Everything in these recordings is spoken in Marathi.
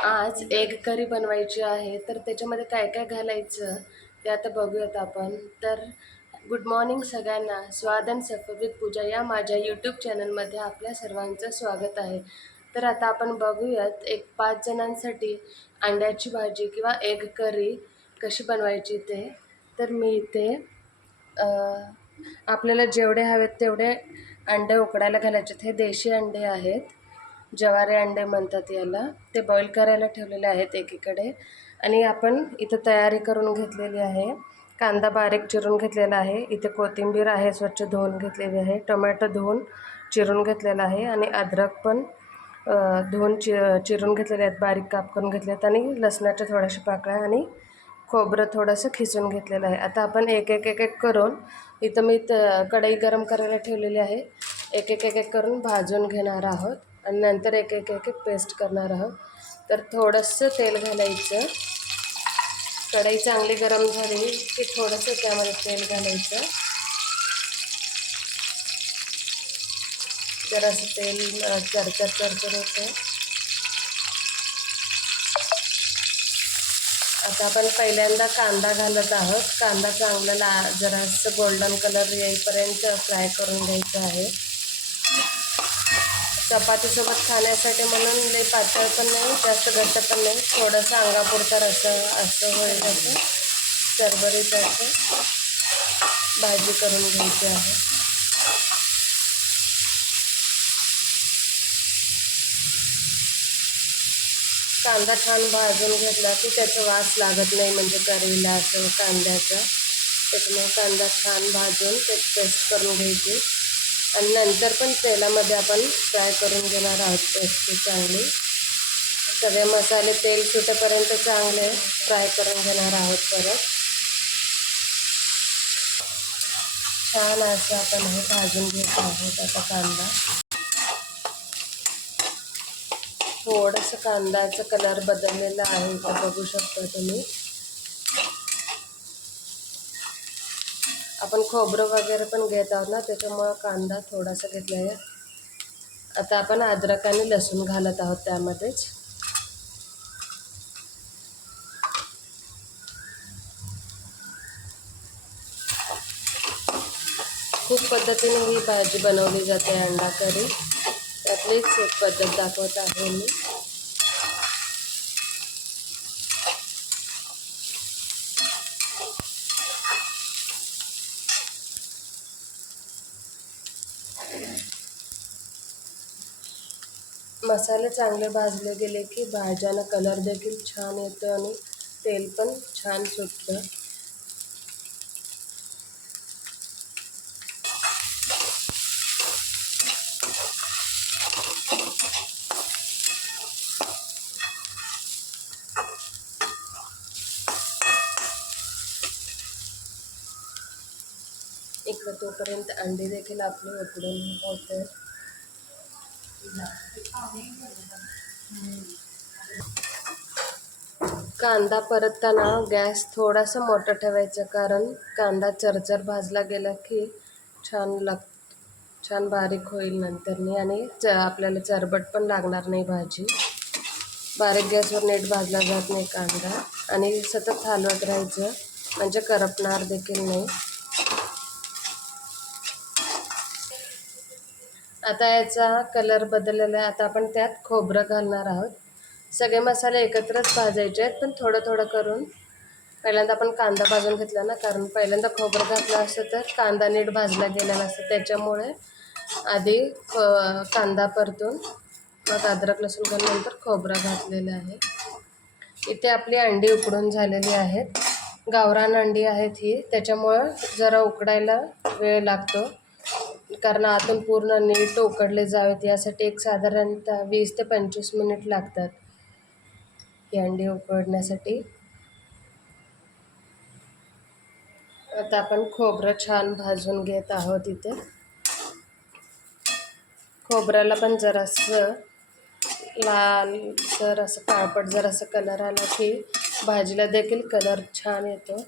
आज एग करी बनवायची आहे, तर त्याच्यामध्ये काय काय घालायचं ते आता बघूयात आपण. तर गुड मॉर्निंग सगळ्यांना. स्वाद अँड सफर विथ पूजा या माझ्या यूट्यूब चॅनलमध्ये आपल्या सर्वांचं स्वागत आहे. तर आता आपण बघूयात एक 5 जणांसाठी अंड्याची भाजी किंवा एग करी कशी बनवायची ते. तर मी इथे आपल्याला जेवढे हवेत तेवढे अंडे उकडायला घालायचे. हे देशी अंडे आहेत, जवारी अंडे म्हणतात याला. ते बॉईल करायला ठेवलेले आहेत एकीकडे. आणि आपण इथं तयारी करून घेतलेली आहे. कांदा बारीक चिरून घेतलेला आहे. इथे कोथिंबीर आहे, स्वच्छ धुवून घेतलेली आहे. टोमॅटो धुवून चिरून घेतलेला आहे. आणि अद्रक पण धुवून चिरून घेतलेले आहेत, बारीक काप करून घेतले आहेत. आणि लसणाच्या थोड्याशा पाकळ्या आणि खोबरं थोडंसं खिसून घेतलेलं आहे. आता आपण एक एक एक एक करून इथं मी कढई गरम करायला ठेवलेली आहे. एक एक एक एक करून भाजून घेणार आहोत आणि नंतर एक एक एक एक पेस्ट करणार आहोत. तर थोडंसं तेल घालायचं. कढई चांगली गरम झाली की थोडंसं त्यामध्ये तेल घालायचं. जरासं तेल चरचर होतं. आता आपण पहिल्यांदा कांदा घालत आहोत. कांदा चांगला जरासं गोल्डन कलर येईपर्यंत फ्राय करून घ्यायचं आहे. चपातीसोबत खाण्यासाठी म्हणून लई पातळ पण नाही, जास्त घट्ट पण नाही, थोडंसं अंगापुरतं असं होईल असं सरभरीत असं भाजी करून घ्यायची आहे. कांदा छान भाजून घेतला की त्याचा वास लागत नाही, म्हणजे करीला असं कांद्याचा. त्याच्यामुळे कांदा छान भाजून त्याची पेस्ट करून घ्यायची. आणि नंतर पण तेलामध्ये आपण फ्राय करून घेणार आहोत पेस्ट चांगली. सगळे मसाले तेल सुटेपर्यंत चांगले फ्राय करून घेणार आहोत. परत छान असं आपण हे भाजून घेत आहोत. आता कांदा थोडंसं कांद्याचा कलर बदललेला आहे, इथं बघू शकता तुम्ही. आपण खोबरं वगैरे पण घेत आहोत ना, त्याच्यामुळं कांदा थोडासा घेतला आहे. आता आपण अद्रक आणि लसूण घालत आहोत त्यामध्येच. खूप पद्धतीने ही भाजी बनवली जाते, अंडा करी. त्यातलीच एक पद्धत दाखवत आहे मी. मसाले चांगले भाजले गेले की भाज्यांना कलर देखील छान येतो आणि तेल पण छान सुटतं. इकडं तोपर्यंत अंडी देखील आपली उकडून होते. कांदा परतताना गॅस थोडासा मोठा ठेवायचा, कारण कांदा चरचर भाजला गेला की छान बारीक होईल नंतरनी. आणि आपल्याला चरबट पण लागणार नाही भाजी. बारीक गॅसवर नीट भाजला जात नाही कांदा. आणि सतत हलवत राहायचं, म्हणजे करपणार देखील नाही. आता याचा कलर बदललेला आहे. आता आपण त्यात खोबरं घालणार आहोत. सगळे मसाले एकत्रच भाजायचे आहेत, पण थोडं थोडं करून. पहिल्यांदा आपण कांदा भाजून घेतला ना, कारण पहिल्यांदा खोबरं घातलं असतं तर कांदा नीट भाजला गेला नसतं. त्याच्यामुळे आधी कांदा परतून मग अद्रक लसूण घालून नंतर खोबरं घातलेलं आहे. इथे आपली अंडी उकडून झालेली आहेत. गावरान अंडी आहेत ही, त्याच्यामुळं जरा उकडायला वेळ लागतो, कारण आतून पूर्ण नीट उकडले जावेत यासाठी एक साधारणतः 20 ते 25 मिनिट लागतात ही अंडी उकडण्यासाठी. आता आपण खोबरं छान भाजून घेत आहोत. इथे खोबऱ्याला पण जरासं लालसर असं काळपट जरासं कलर आला की भाजीला देखील कलर छान येतो.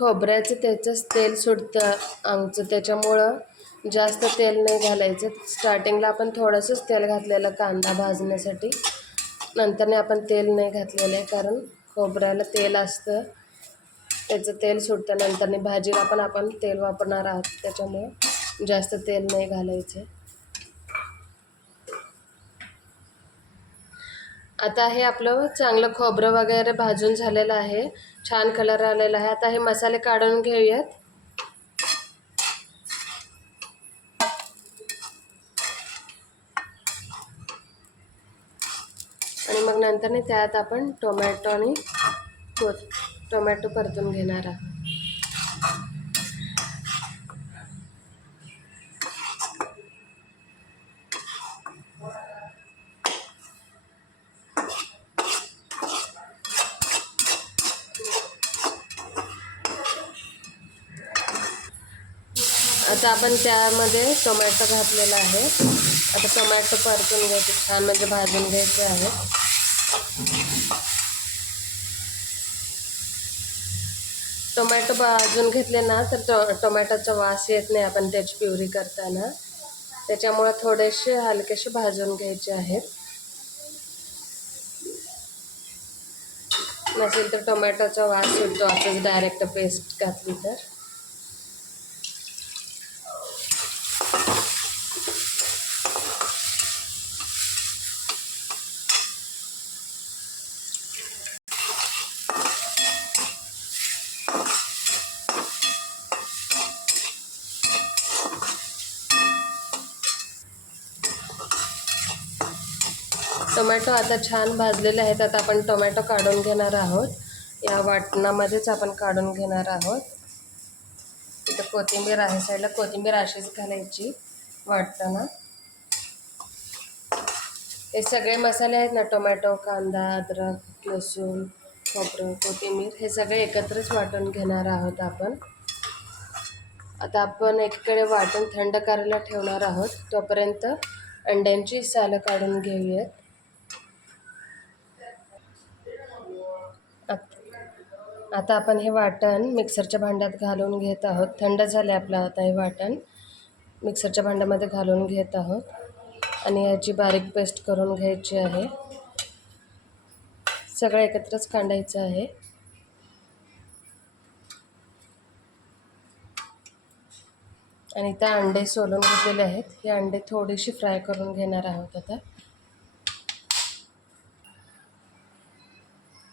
खोबऱ्याचं त्याचंच तेल सुटतं आमचं, त्याच्यामुळं जास्त तेल नाही घालायचं. स्टार्टिंगला आपण थोडंसंच तेल घातलेलं कांदा भाजण्यासाठी, नंतरने आपण तेल नाही घातलेलं आहे, कारण खोबऱ्याला तेल असतं, त्याचं तेल सुटतं. नंतरने भाजीला पण आपण तेल वापरणार आहोत, त्याच्यामुळं जास्त तेल नाही घालायचं. आता हे आपलं चांगलं खोबरं वगैरे भाजून झालेलं आहे, छान कलर आलेला आहे. आता हे मसाले काढून घेऊयात. आणि मग नंतरने त्यात आपण टोमॅटो आणि टोमॅटो परतून घेणार आहोत. आता आपण त्यामध्ये टोमॅटो घातलेला आहे. आता टोमॅटो परतून घ्यायचे छान, म्हणजे भाजून घ्यायचे आहे. टोमॅटो भाजून घेतले ना तर टोमॅटोचा वास येत नाही आपण त्याची प्युरी करताना, त्याच्यामुळे थोडेसे हलकेसे भाजून घ्यायचे आहेत. नसेल तर टोमॅटोचा वास सुटतो आपण डायरेक्ट पेस्ट घातली तर. टोमॅटो आता छान भाजलेले आहेत. आता आपण टोमॅटो काढून घेणार आहोत, या वाटणामध्येच आपण काढून घेणार आहोत. इथं कोथिंबीर आहे, साईडला कोथिंबीर अशीच घालायची वाटताना. हे सगळे मसाले आहेत ना, टोमॅटो, कांदा, अद्रक, लसूण, खोबरं, कोथिंबीर, हे सगळे एकत्रच वाटून घेणार आहोत आपण. आता आपण एकीकडे वाटून थंड करायला ठेवणार आहोत, तोपर्यंत अंड्यांची सालं काढून घेऊयात. आता आपण हे वाटण मिक्सरच्या भांड्यात घालून घेत आहोत. थंड झाले आपलं आता हे वाटण मिक्सरच्या भांड्यामध्ये घालून घेत आहोत आणि याची बारीक पेस्ट करून घ्यायची आहे. सगळं एकत्रच काढायचं आहे. आणि त्या अंडे सोलून घेतलेले आहेत, हे अंडे थोडीशी फ्राय करून घेणार आहोत. आता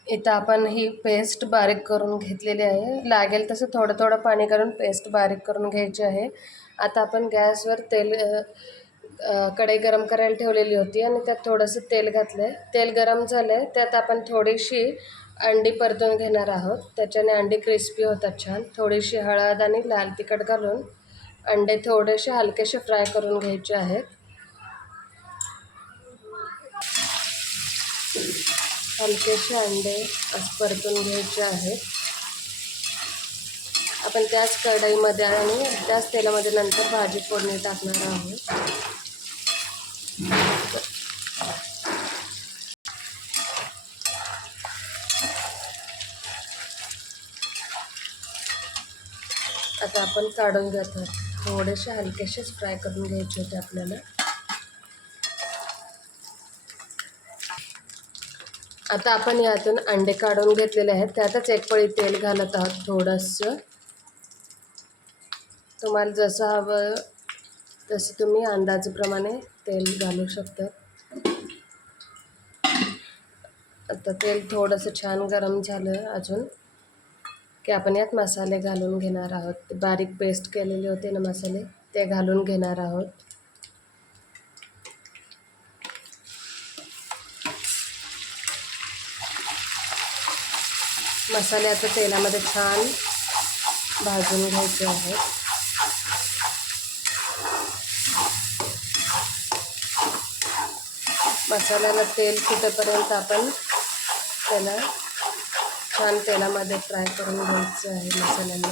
इथं आपण ही पेस्ट बारीक करून घेतलेली आहे. लागेल तसं थोडं थोडं पाणी करून पेस्ट बारीक करून घ्यायची आहे. आता आपण गॅसवर कढई गरम करायला ठेवलेली होती आणि त्यात थोडंसं तेल घातलं आहे. तेल गरम झालं आहे, त्यात आपण थोडीशी अंडी परतून घेणार आहोत, त्याच्याने अंडी क्रिस्पी होतात छान. थोडीशी हळद आणि लाल तिखट घालून अंडे थोडेसे हलकेसे फ्राय करून घ्यायचे आहेत. हलकेसे अंडे परतून घ्यायचे आहेत. आपण त्याच कढईमध्ये आणि त्याच तेलामध्ये नंतर भाजी फोडणी टाकणार आहोत. आता आपण काढून घेतो, थोडेसे हलकेसेच फ्राय करून घ्यायचे होते आपल्याला. आता आपण यातून अंडे काढून घेतलेले आहेत, त्यातच एक पळी तेल घालत आहोत थोडंसं. तुम्हाला जसं हवं तसं तुम्ही अंदाजाप्रमाणे तेल घालू शकता. आता तेल थोडंसं छान गरम झालं अजून की आपण यात मसाले घालून घेणार आहोत. बारीक पेस्ट केलेले होते ना मसाले, ते घालून घेणार आहोत. मसाले आता तेलामध्ये छान भाजून घ्यायचे आहेत. मसाल्याला तेल सुटेपर्यंत आपण त्याला छान तेलामध्ये फ्राय करून घ्यायचं आहे मसाल्याला.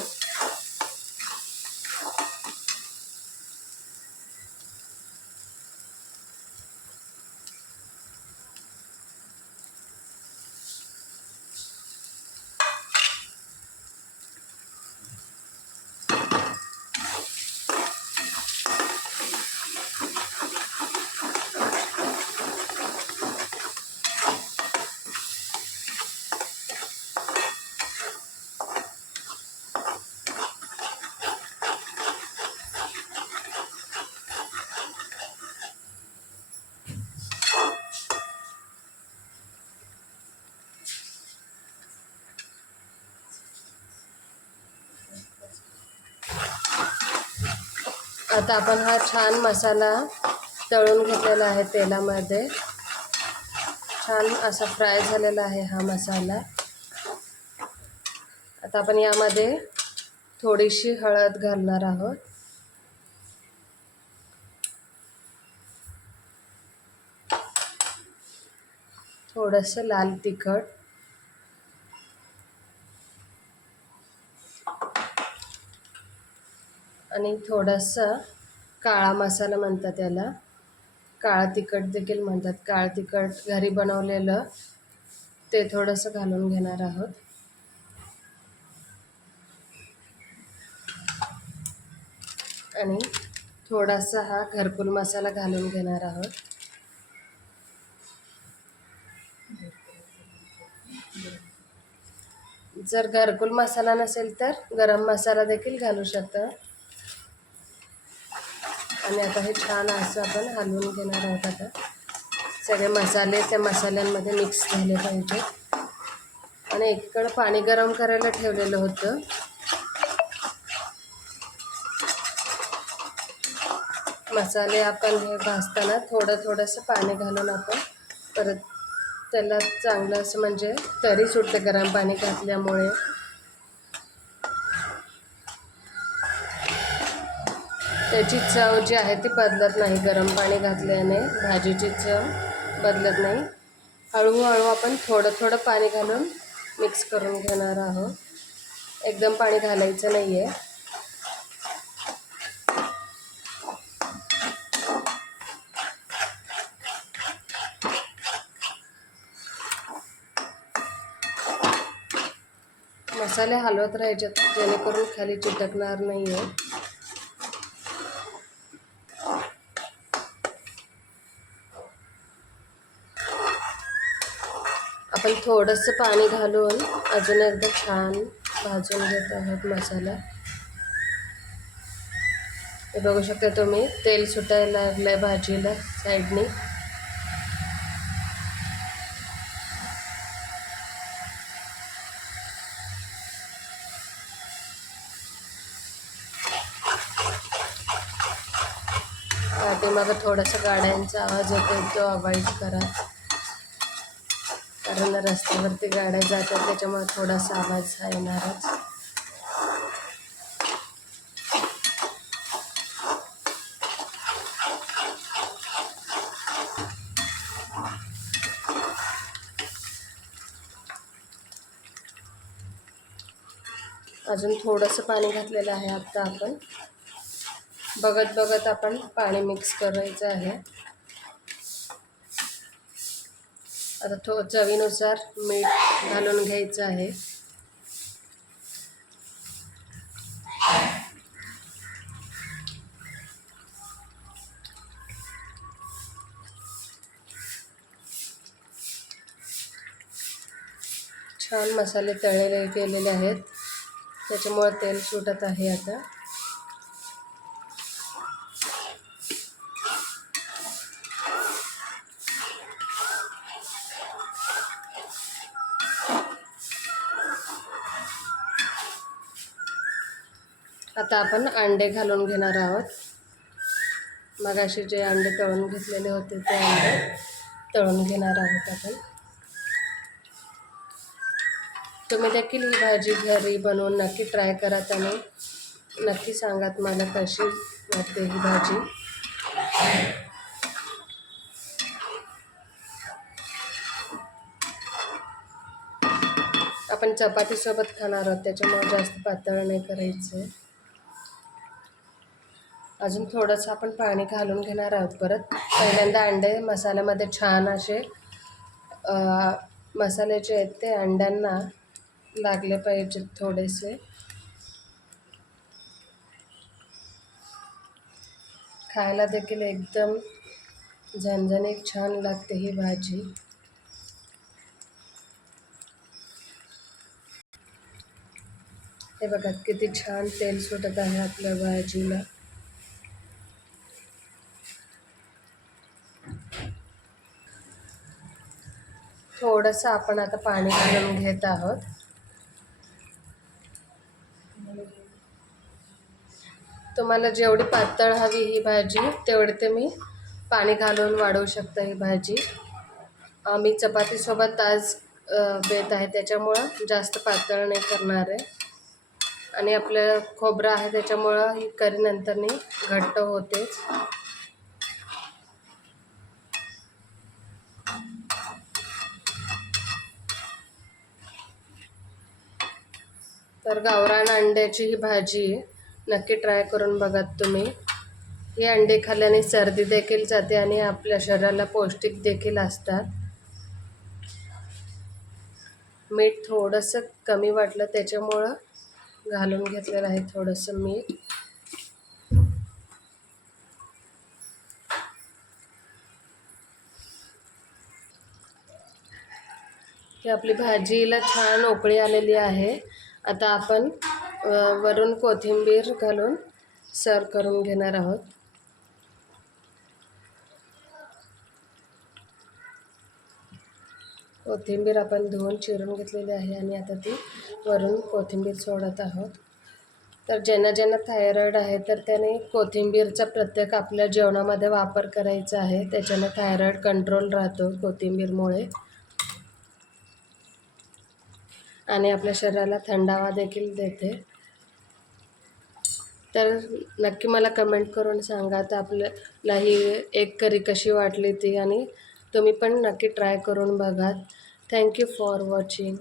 आता आपण हा छान मसाला तळून घेतलेला आहे तेलामध्ये. छान असा फ्राय झालेला आहे हा मसाला. आता आपण यामध्ये थोडीशी हळद घालणार आहोत. थोडंसं लाल तिखट, आणि थोडासा काळा मसाला म्हणतात याला, काळा तिखट देखील म्हणतात. काळं तिखट घरी बनवलेलं ते थोडंसं घालून घेणार आहोत. आणि थोडासा हा घरकुल मसाला घालून घेणार आहोत. जर घरकुल मसाला नसेल तर गरम मसाला देखील घालू शकता. आणि आता हे छान असं आपण हलवून घेणार आहोत. आता सगळे मसाले त्या मसाल्यांमध्ये मिक्स झाले पाहिजे. आणि एकीकडे पाणी गरम करायला ठेवलेलं होतं. मसाले आपण हे भाजताना थोडंसं पाणी घालून आपण परत त्याला चांगलं असं म्हणजे तरी सुटते गरम पाणी घातल्यामुळे. त्याची चव जी आहे ती बदलत नाही. गरम पाणी घातल्याने भाजीची चव बदलत नाही. हळूहळू आपण थोडं पाणी घालून मिक्स करून घेणार आहोत. एकदम पाणी घालायचं नाही आहे. मसाले हलवत राहायचे जेणेकरून खाली चिटकणार नाही आहे. आपण थोडंसं पाणी घालून अजून एकदा छान भाजून घेत आहोत मसाला. हे बघू शकता तुम्ही, तेल सुटायला लागलंय भाजीला साईडनी. पाठीमागं थोडासा गाड्यांचा आवाज येतो, तो अवॉइड करा. कारण रस्त्यावरती गाड्या जातात त्याच्यामुळे थोडासा आवाज हा येणारच. अजून थोडंसं पाणी घातलेलं आहे. आता आपण बघत आपण पाणी मिक्स करायचं आहे. आता चवीनुसार मीठ घालून घ्यायचं आहे. छान मसाले तळलेले केलेले आहेत त्याच्यामुळे तेल सुटत आहे. आता आपण अंडे घालून घेणार आहोत. मगाशी जे अंडे तळून घेतलेले होते ते अंडे तळून घेणार आहोत आपण. तुम्ही देखील ही भाजी घरी बनवून नक्की ट्राय करा आणि नक्की सांगा मला कशी वाटते ही भाजी. आपण चपातीसोबत खाणार आहोत त्याच्यामुळे जास्त पातळ नाही करायचं. अजून थोडंसं आपण पाणी घालून घेणार आहोत. परत पहिल्यांदा अंडे मसाल्यामध्ये छान असे मसाले जे आहेत ते अंड्यांना लागले पाहिजेत थोडेसे. खायला देखील एकदम झणझणीत छान लागते ही भाजी. हे बघा किती छान तेल सुटत आहे आपल्या भाजीला. थोडंसं आपण आता पाणी घालून घेत आहोत. तुम्हाला जेवढी पातळ हवी ही भाजी तेवढी ते मी पाणी घालून वाढवू शकता ही भाजी. मी चपातीसोबत आज बेत आहे त्याच्यामुळं जास्त पातळ नाही करणार आहे. आणि आपलं खोबरं आहे त्याच्यामुळं ही करी नंतरनी घट्ट होतेच. तर गावरान अंड्याची ही भाजी नक्की ट्राय करून बघा तुम्ही. ही अंडे खाल्ल्याने सर्दी देखील जाते आणि आपल्या शरीराला पौष्टिक देखील असतात. मीठ थोडंसं कमी वाटलं त्याच्यामुळं घालून घेतलेलं आहे थोडंसं मीठ. ही आपली भाजीला छान उकळी आलेली आहे. आता आपण वरून कोथिंबीर घालून सर्व करून घेणार आहोत. कोथिंबीर आपण धुवून चिरून घेतलेली आहे आणि आता ती वरून कोथिंबीर सोडत आहोत. तर ज्यांना ज्यांना थायरॉईड आहे तर त्याने कोथिंबीरचा प्रत्येक आपल्या जेवणामध्ये वापर करायचा आहे. त्याच्याने थायरॉईड कंट्रोल राहतो कोथिंबीरमुळे आणि आपल्या शरीराला थंडावा देखील देते. तर नक्की मला कमेंट करून सांगा तर आपल्याला ही एक करी कशी वाटली ती, आणि तुम्ही पण नक्की ट्राय करून बघा. Thank you for watching.